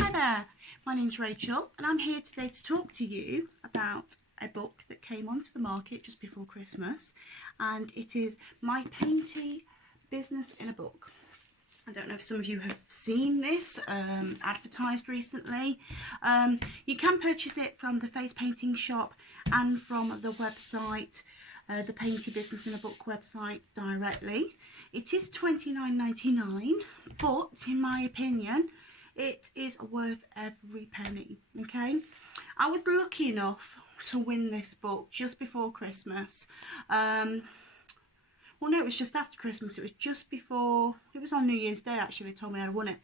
Hi there, my name's Rachel and I'm here today to talk to you about a book that came onto the market just before Christmas, and it is my Painty Business in a Book. I don't know if some of you have seen this advertised recently. You can purchase it from the face painting shop and from the website, the Painty Business in a Book website directly. It is $29.99, but in my opinion, it is worth every penny, okay? I was lucky enough to win this book just before Christmas. Well, no, it was just after Christmas. It was just before, it was on New Year's Day actually, they told me I won it.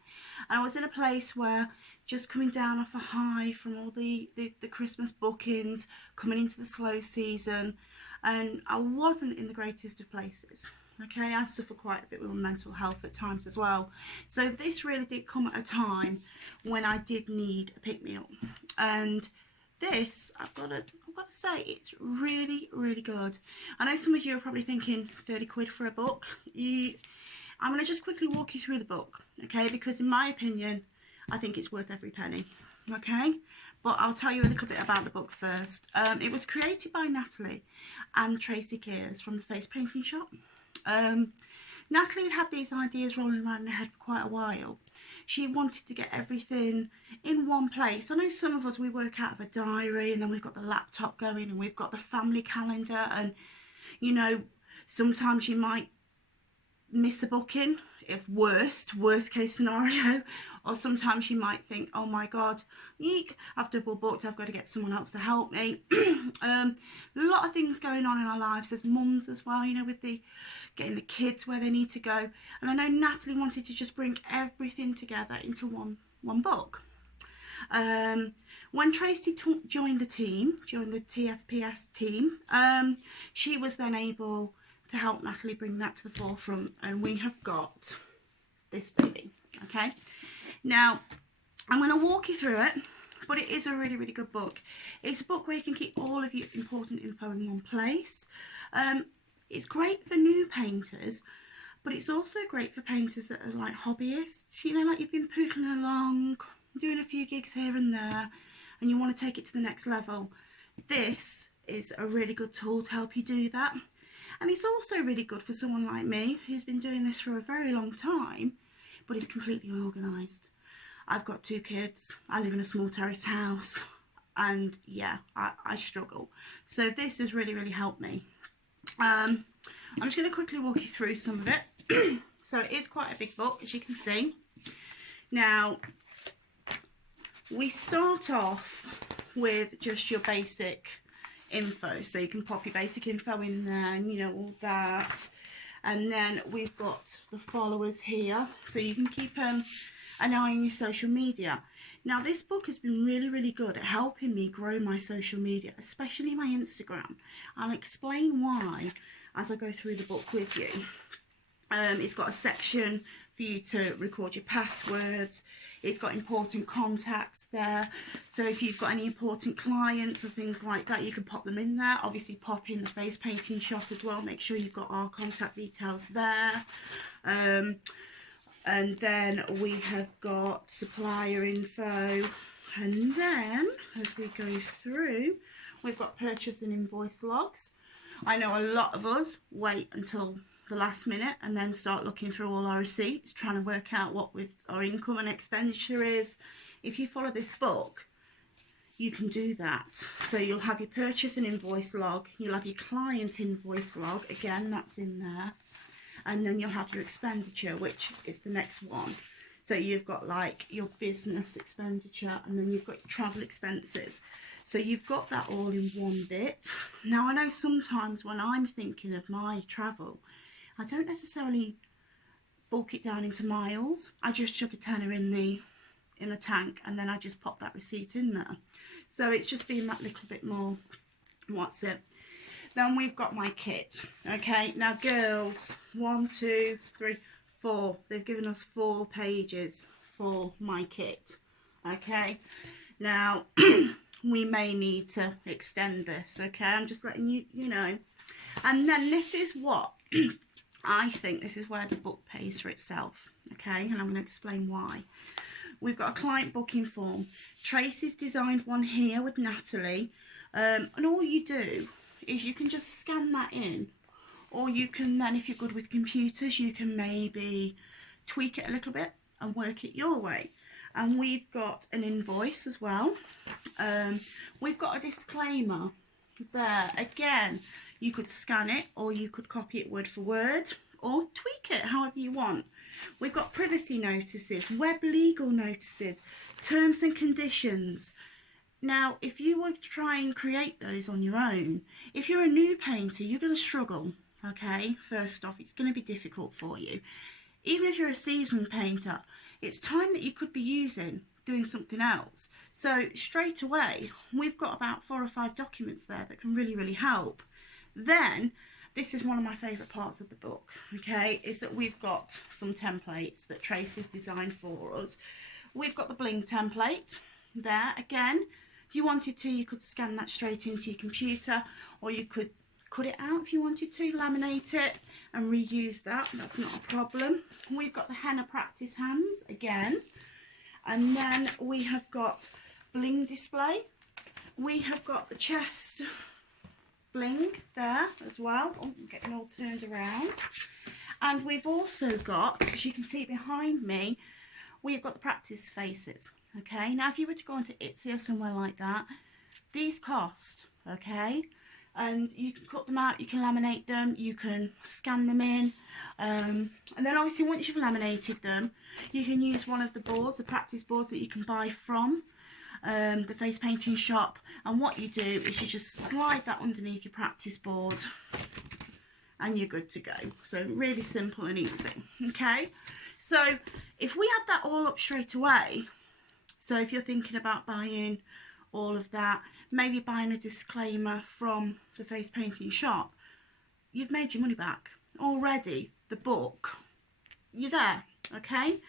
And I was in a place where, just coming down off a high from all the Christmas bookings, coming into the slow season, and I wasn't in the greatest of places. Okay, I suffer quite a bit with mental health at times as well. So this really did come at a time when I did need a pick-me-up. And this, I've got to say, it's really, really good. I know some of you are probably thinking 30 quid for a book. I'm going to just quickly walk you through the book, okay? Because in my opinion, I think it's worth every penny, okay? But I'll tell you a little bit about the book first. It was created by Nathalie and Tracey Keers from the Face Painting shop. Nathalie had these ideas rolling around in her head for quite a while. She wanted to get everything in one place. I know some of us, we work out of a diary and then we've got the laptop going and we've got the family calendar, and you know, sometimes you might miss a booking, if worst case scenario, or sometimes you might think, oh my god, eek, I've double booked, I've got to get someone else to help me. A lot of things going on in our lives as mums as well, you know, with the getting the kids where they need to go. And I know Nathalie wanted to just bring everything together into one book. When Tracey joined the team, joined the TFPS team, she was then able to help Nathalie bring that to the forefront, and we have got this baby, okay? Now, I'm going to walk you through it, but it is a really, really good book. It's a book where you can keep all of your important info in one place. It's great for new painters, but it's also great for painters that are like hobbyists, you know, like you've been pootling along, doing a few gigs here and there, and you want to take it to the next level. This is a really good tool to help you do that. And it's also really good for someone like me who's been doing this for a very long time, but is completely unorganised. I've got 2 kids, I live in a small terraced house, and yeah, I struggle. So this has really, really helped me. I'm just going to quickly walk you through some of it. So it is quite a big book, as you can see. Now, we start off with just your basic info, so you can pop your basic info in there and you know, all that. And then we've got the followers here, so you can keep an eye on your social media. Now this book has been really, really good at helping me grow my social media, especially my Instagram. I'll explain why as I go through the book with you. It's got a section for you to record your passwords. It's got important contacts there, so if you've got any important clients or things like that, you can pop them in there. Obviously pop in the face painting shop as well, make sure you've got our contact details there. And then we have got supplier info, and then as we go through, we've got purchase and invoice logs. I know a lot of us wait until the last minute and then start looking through all our receipts, trying to work out what our income and expenditure is. If you follow this book, you can do that. So you'll have your purchase and invoice log, you'll have your client invoice log, again that's in there, and then you'll have your expenditure, which is the next one. So you've got like your business expenditure, and then you've got your travel expenses. So you've got that all in one bit. Now I know sometimes when I'm thinking of my travel, I don't necessarily bulk it down into miles. I just chuck a tenner in the tank, and then I just pop that receipt in there. So it's just been that little bit more, what's it? Then we've got my kit. Okay, now girls, 1, 2, 3, 4. They've given us 4 pages for my kit. Okay, now we may need to extend this. Okay, I'm just letting you know. And then this is what I think, this is where the book pays for itself, okay, and I'm going to explain why. we've got a client booking form. Tracey's designed one here with Nathalie, and all you do is you can just scan that in, or you can then, if you're good with computers, you can maybe tweak it a little bit and work it your way. And we've got an invoice as well. We've got a disclaimer there. Again, you could scan it, or you could copy it word for word, or tweak it however you want. We've got privacy notices, web legal notices, terms and conditions. Now, if you were to try and create those on your own, if you're a new painter, you're going to struggle, okay? First off, it's going to be difficult for you. Even if you're a seasoned painter, it's time that you could be using doing something else. So straight away, we've got about 4 or 5 documents there that can really, really help. Then, this is one of my favourite parts of the book, okay, is that we've got some templates that Tracey's designed for us. We've got the bling template there. Again, if you wanted to, you could scan that straight into your computer, or you could cut it out if you wanted to, laminate it and reuse that. That's not a problem. We've got the henna practice hands again. And then we have got bling display. We have got the chest bling there as well. Oh, I'm getting all turned around. And we've also got, as you can see behind me, we've got the practice faces. Okay, now if you were to go onto Etsy or somewhere like that, these cost, okay? And you can cut them out, you can laminate them, you can scan them in, and then obviously once you've laminated them, you can use one of the boards, the practice boards that you can buy from the face painting shop. And what you do is you just slide that underneath your practice board and you're good to go. So really simple and easy. Okay, so if we add that all up straight away, so if you're thinking about buying all of that, maybe buying a disclaimer from the face painting shop, you've made your money back already. The book, you're there. Okay,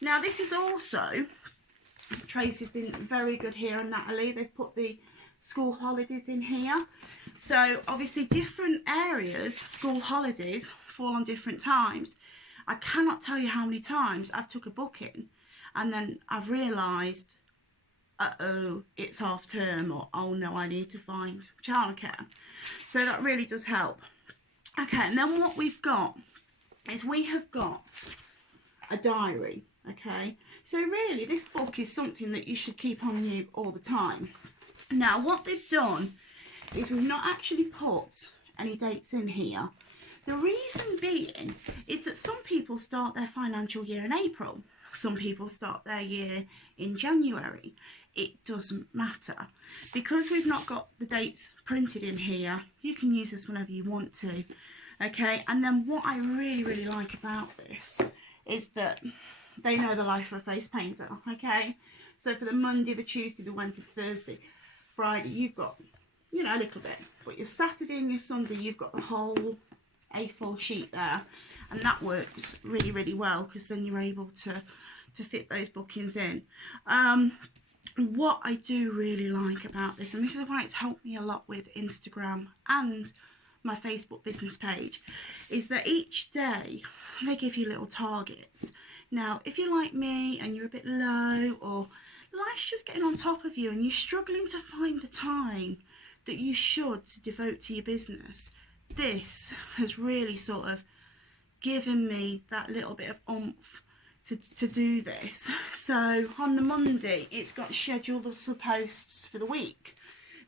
now this is also, Tracey's been very good here, and Nathalie, they've put the school holidays in here. So obviously different areas, school holidays fall on different times. I cannot tell you how many times I've took a booking and then I've realised, uh-oh, it's half term, or oh no, I need to find childcare. So that really does help. Okay, and then what we've got is we have got a diary. Okay, so really this book is something that you should keep on you all the time. Now what they've done is we've not actually put any dates in here. The reason being is that some people start their financial year in April, some people start their year in January. It doesn't matter, because we've not got the dates printed in here. You can use this whenever you want to. Okay, and then what I really, really like about this is that they know the life of a face painter. Okay, so for the Monday, the Tuesday, the Wednesday, Thursday, Friday, you've got, you know, a little bit, but your Saturday and your Sunday, you've got the whole A4 sheet there, and that works really, really well, because then you're able to fit those bookings in. What I do really like about this, and this is why it's helped me a lot with Instagram and my Facebook business page, is that each day they give you little targets. Now, if you're like me and you're a bit low, or life's just getting on top of you and you're struggling to find the time that you should devote to your business, this has really sort of given me that little bit of oomph to do this. So on the Monday, it's got scheduled the posts for the week.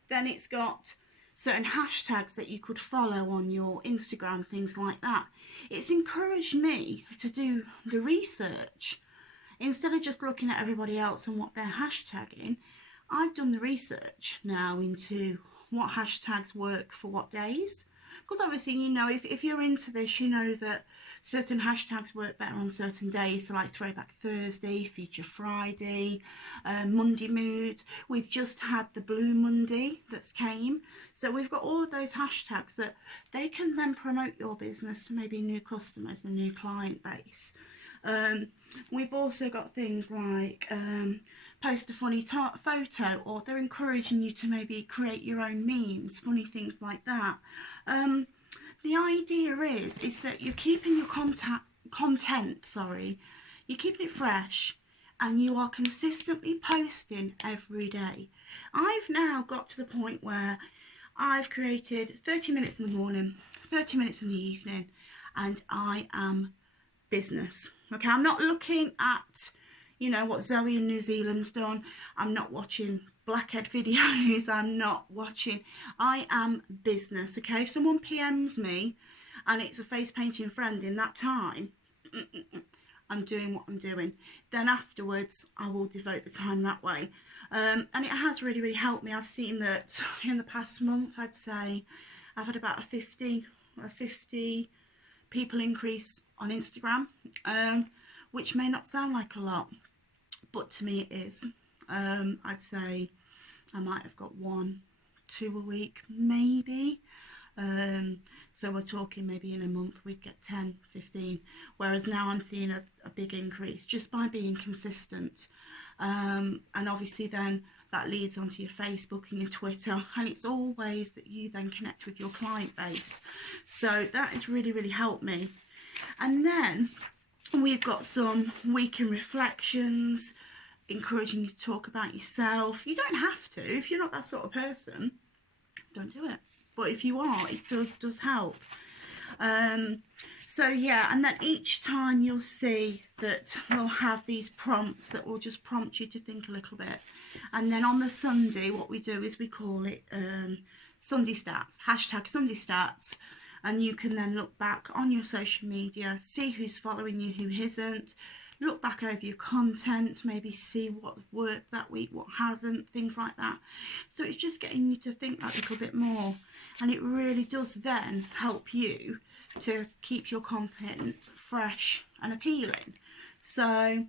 Then it's got certain hashtags that you could follow on your Instagram, things like that. It's encouraged me to do the research. Instead of just looking at everybody else and what they're hashtagging, I've done the research now into what hashtags work for what days. Because obviously, you know, if you're into this, you know that certain hashtags work better on certain days. So like Throwback Thursday, Feature Friday, Monday Mood. We've just had the Blue Monday that's came. So we've got all of those hashtags that they can then promote your business to maybe new customers and new client base. We've also got things like post a funny photo, or they're encouraging you to maybe create your own memes, funny things like that. The idea is that you're keeping your content, you're keeping it fresh, and you are consistently posting every day. I've now got to the point where I've created 30 minutes in the morning, 30 minutes in the evening, and I am business. Okay, I'm not looking at, you know, what Zoe in New Zealand's done. I'm not watching blackhead videos. I am business. Okay, if someone PMs me and it's a face painting friend in that time, I'm doing what I'm doing. Then afterwards I will devote the time that way. And it has really helped me. I've seen that in the past month, I'd say I've had about a 50 people increase on Instagram, which may not sound like a lot, but to me it is. I'd say I might have got 1-2 a week, maybe. So we're talking maybe in a month we'd get 10, 15, whereas now I'm seeing a big increase just by being consistent. And obviously then that leads onto your Facebook and your Twitter, and it's all ways that you then connect with your client base. So that has really helped me. And then we've got some weekend reflections, encouraging you to talk about yourself. You don't have to. If you're not that sort of person, don't do it. But if you are, it does help. So yeah, and then each time you'll see that we'll have these prompts that will just prompt you to think a little bit. And then on the Sunday, what we do is we call it Sunday Stats, hashtag Sunday Stats. And you can then look back on your social media, see who's following you, who isn't, look back over your content, maybe see what worked that week, what hasn't, things like that. So it's just getting you to think that little bit more, and it really does then help you to keep your content fresh and appealing. So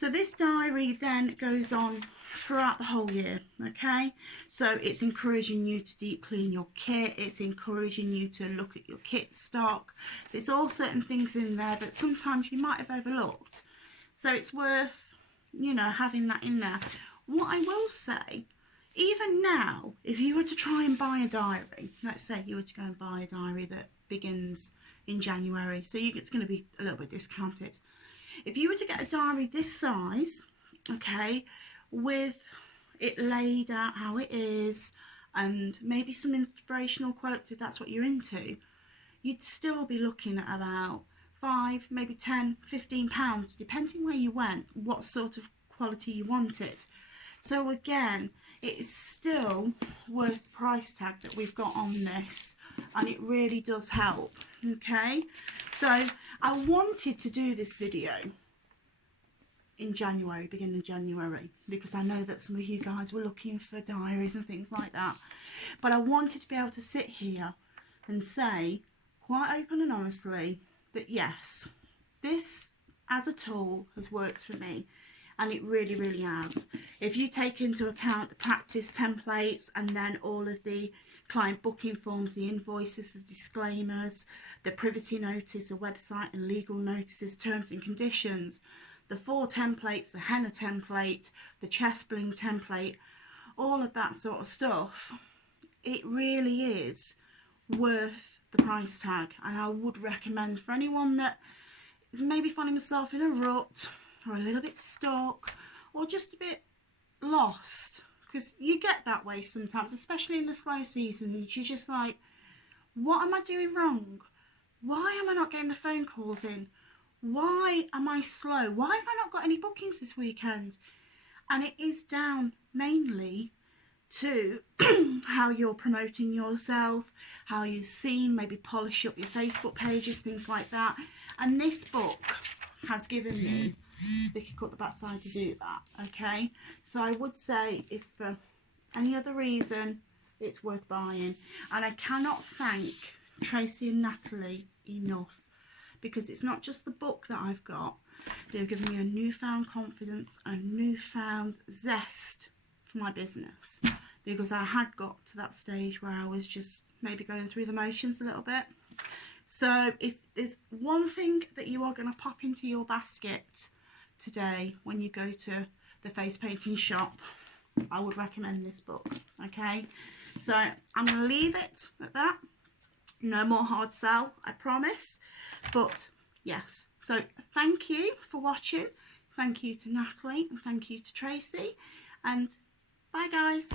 this diary then goes on throughout the whole year, okay? So it's encouraging you to deep clean your kit, it's encouraging you to look at your kit stock. There's all certain things in there that sometimes you might have overlooked. So it's worth, you know, having that in there. What I will say, even now, if you were to try and buy a diary, let's say you were to go and buy a diary that begins in January, so it's going to be a little bit discounted. If you were to get a diary this size, okay, with it laid out how it is, and maybe some inspirational quotes if that's what you're into, you'd still be looking at about £5, maybe £10, £15, depending where you went, what sort of quality you wanted. So again, it is still worth the price tag that we've got on this, and it really does help. Okay, so I wanted to do this video in January, beginning of January, because I know that some of you guys were looking for diaries and things like that, but I wanted to be able to sit here and say quite open and honestly that yes, this as a tool has worked for me, and it really has. If you take into account the practice templates and then all of the client booking forms, the invoices, the disclaimers, the privity notice, the website and legal notices, terms and conditions, the 4 templates, the henna template, the chest bling template, all of that sort of stuff, it really is worth the price tag. And I would recommend for anyone that is maybe finding themselves in a rut or a little bit stuck or just a bit lost, because you get that way sometimes, especially in the slow season. You're just like, what am I doing wrong? Why am I not getting the phone calls in? Why am I slow? Why have I not got any bookings this weekend? And it is down mainly to how you're promoting yourself, how you've seen, maybe polish up your Facebook pages, things like that. And this book has given me the kick up the backside to do that, okay? So I would say, if for any other reason, it's worth buying. And I cannot thank Tracey and Nathalie enough, because it's not just the book that I've got. They've given me a newfound confidence, a newfound zest for my business, because I had got to that stage where I was just maybe going through the motions a little bit. So if there's one thing that you are going to pop into your basket today when you go to the face painting shop, I would recommend this book, okay? So I'm going to leave it at that. No more hard sell, I promise. But yes, so thank you for watching. Thank you to Nathalie and thank you to Tracey, and bye guys.